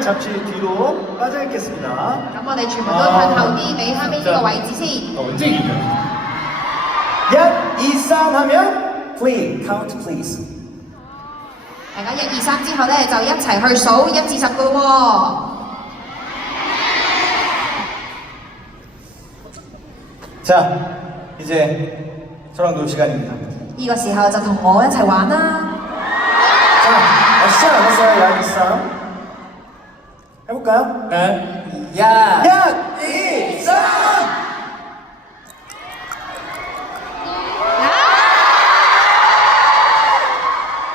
잠시만 잠시 뒤로 빠져 있겠습니다. 咁我哋全部都褪後啲，俾後面呢個位置先。 어, 언제 이겨? 1, 2, 3 하면 please count please. 大家一二三之後咧，就一齊去數一至十個喎。 자, 이제 저랑 놀 시간입니다. 呢個時候就同我一齊玩啦。 자, 아, 시작 안 했어요, 1, 2, 3. 해볼까요? 네. 야. 야! 이! 삼!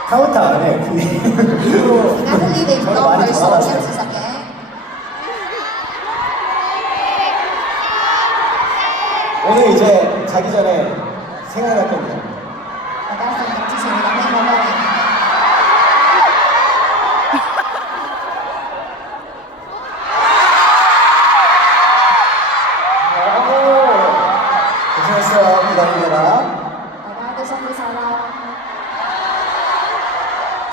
카운트 안 해. 아들이 저를 많이 봤어. 오늘 이제 자기 전에 생각났던 거죠.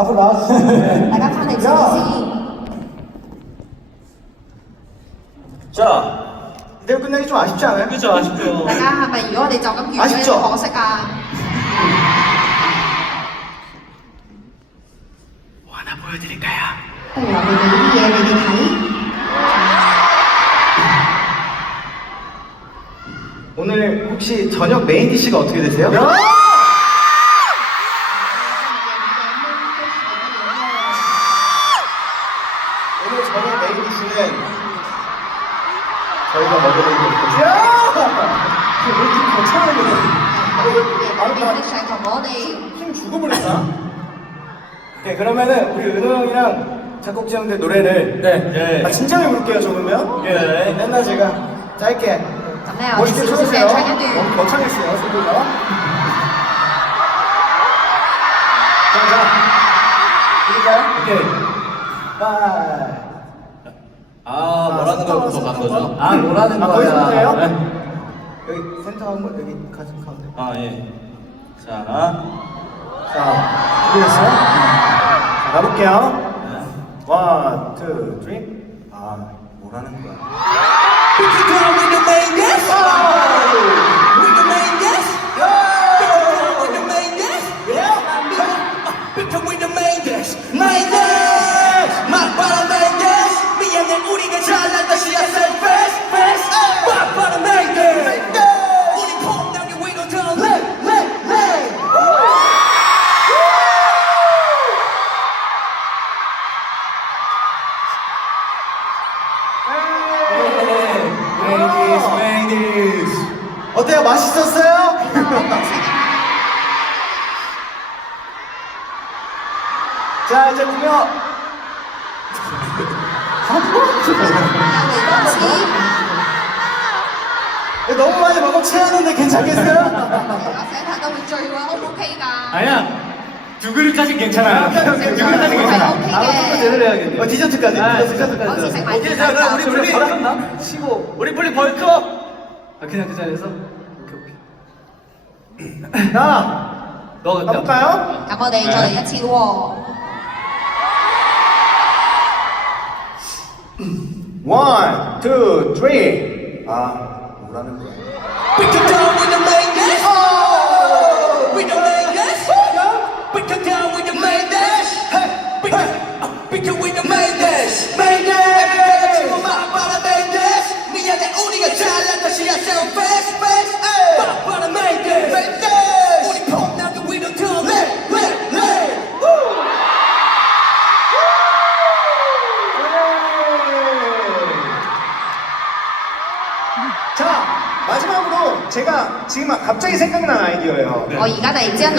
앞으로 나와주세요. 大家翻嚟前先。 자, 이대로 끝나기 좀 아쉽지 않아요? 그죠, 아쉽죠. 大家係咪如果我哋就咁完咗，有啲可惜啊？ 뭐 하나 보여드릴까요? 不如我哋俾啲嘢你哋睇。 오늘 혹시 저녁 메인 디시가 어떻게 되세요? 오 저희가 먹어도 이렇게. 야! 왜 이렇게 거창하게 힘 죽어버렸다? 네, 그러면은 우리 은호 형이랑 작곡지 형들 노래를 네. 예. 아, 진지하게 부를게요, 저 그러면? 예. 맨날 제가 짧게 멋있게 쳐주세요. 어, 거창게 써요, 소리가. 자, 자. 부를까요? 오케이. 하나, 아. 뭐라는 스톱, 걸부터 스톱. 간 거죠? 아, 뭐라는 아, 거야. 거기서부터예요? 네. 여기 센터 한번, 여기 가슴 가운데. 아, 예. 자, 자, 준비됐어요? 자, 가볼게요. 네. 원, 투, 쓰리. 아, 뭐라는 거야? 어때요? 맛있었어요? 자 이제 공연 너무 많이 먹어 체하는데 괜찮겠어요? 제가 너무 좋아. 오케이가. 아니야. 두 그릇까지 괜찮아요. 아, 두 그릇까지 괜찮아. 알아서 제대로 해야겠네. 어, 디저트까지? 디저트까지? 어, 세상 많이 오케이 자 그럼 우리 아, 블리 쉬고 우리 블리 벌크업 아, 그냥 그 자리에서. 오케이, 오케이. 자, 너 그때. 가볼까요? 咁我哋再嚟一次喎。 One, two, three. 아, 뭐라는 거야? We can do it with the main guest. 마지막으로 제가 지금 갑자기 생각난 아이디어예요. 어, 이가 나 있지 않나?